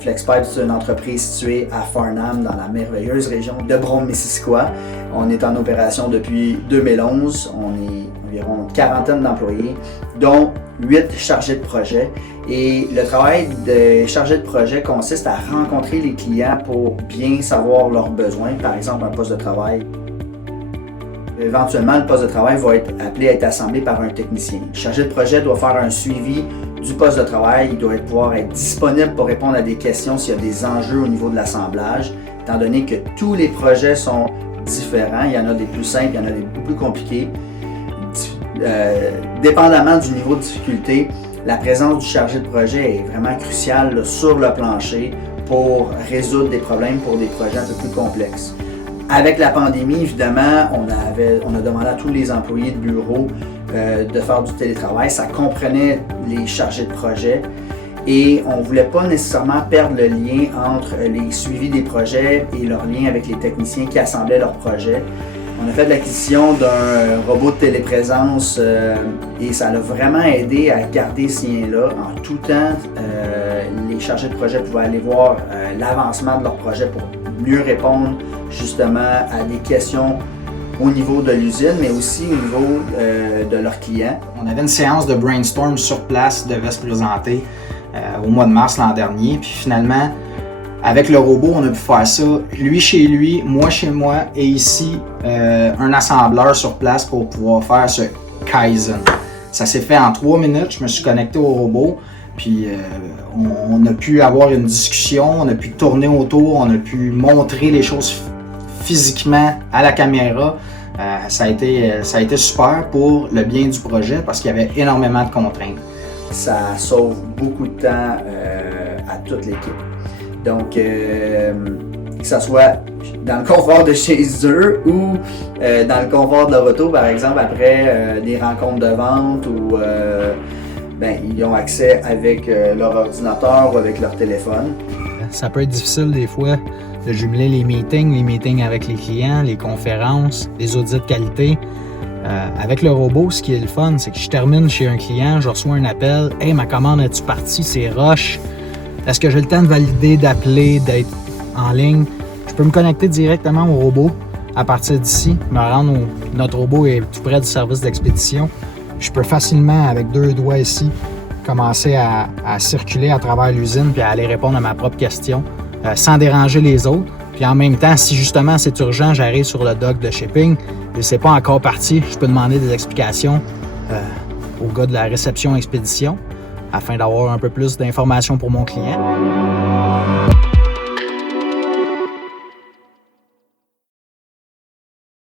FlexPipe, c'est une entreprise située à Farnham, dans la merveilleuse région de Brome-Missisquoi. On est en opération depuis 2011. On est environ une quarantaine d'employés, dont 8 chargés de projet. Et le travail de chargé de projet consiste à rencontrer les clients pour bien savoir leurs besoins, par exemple un poste de travail. Éventuellement, le poste de travail va être appelé à être assemblé par un technicien. Le chargé de projet doit faire un suivi du poste de travail. Il doit pouvoir être disponible pour répondre à des questions s'il y a des enjeux au niveau de l'assemblage, étant donné que tous les projets sont différents. Il y en a des plus simples, il y en a des beaucoup plus compliqués. Dépendamment du niveau de difficulté, la présence du chargé de projet est vraiment cruciale là, sur le plancher pour résoudre des problèmes pour des projets un peu plus complexes. Avec la pandémie, évidemment, on a demandé à tous les employés de bureau de faire du télétravail. Ça comprenait les chargés de projet et on ne voulait pas nécessairement perdre le lien entre les suivis des projets et leur lien avec les techniciens qui assemblaient leurs projets. On a fait de l'acquisition d'un robot de téléprésence et ça a vraiment aidé à garder ce lien-là. En tout temps, les chargés de projet pouvaient aller voir l'avancement de leur projet pour mieux répondre justement à des questions au niveau de l'usine, mais aussi au niveau de leurs clients. On avait une séance de brainstorm sur place qui devait se présenter au mois de mars l'an dernier. Puis finalement, avec le robot, on a pu faire ça, lui chez lui, moi chez moi, et ici, un assembleur sur place pour pouvoir faire ce Kaizen. Ça s'est fait en 3 minutes, je me suis connecté au robot, puis on a pu avoir une discussion, on a pu tourner autour, on a pu montrer les choses physiquement à la caméra. Ça a été super pour le bien du projet parce qu'il y avait énormément de contraintes. Ça sauve beaucoup de temps à toute l'équipe. Donc, que ce soit dans le confort de chez eux ou dans le confort de leur auto, par exemple, après des rencontres de vente où ils ont accès avec leur ordinateur ou avec leur téléphone. Ça peut être difficile des fois de jumeler les meetings avec les clients, les conférences, les audits de qualité. Avec le robot, ce qui est le fun, c'est que je termine chez un client, je reçois un appel. « Hey, ma commande, es-tu partie? C'est rush. Est-ce que j'ai le temps de valider, d'appeler, d'être en ligne? » Je peux me connecter directement au robot à partir d'ici, me rendre où notre robot est tout près du service d'expédition. Je peux facilement, avec 2 doigts ici, commencer à circuler à travers l'usine puis à aller répondre à ma propre question sans déranger les autres. Puis en même temps, si justement c'est urgent, j'arrive sur le dock de shipping et c'est pas encore parti, je peux demander des explications au gars de la réception expédition afin d'avoir un peu plus d'informations pour mon client.